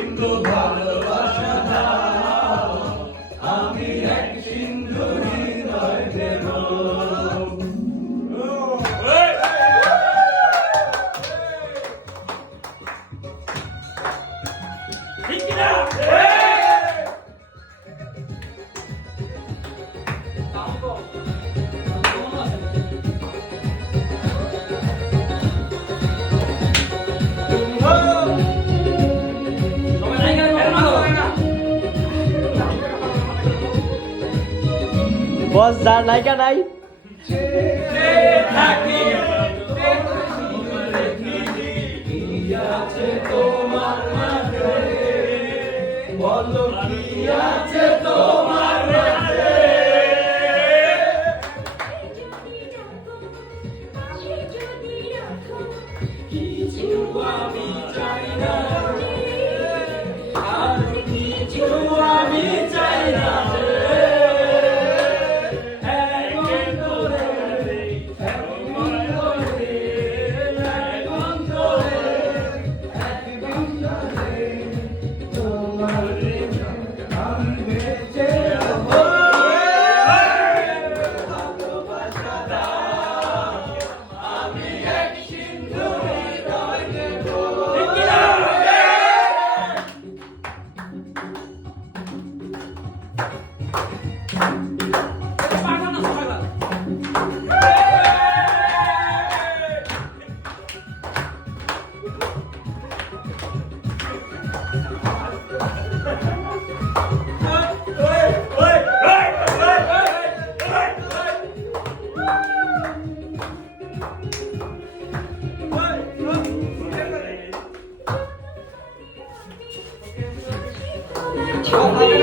সিন্ধু ভালোবাসা দাও, আমি এক সিন্ধু হৃদয় দেব। ঠিক কিনা? বস যার নায়িকা নাই তোমার মাঝে বলো কি আছে তোমার মাঝে। কিছু আমি চাই না, আর কিছু আমি চাই না। Come on.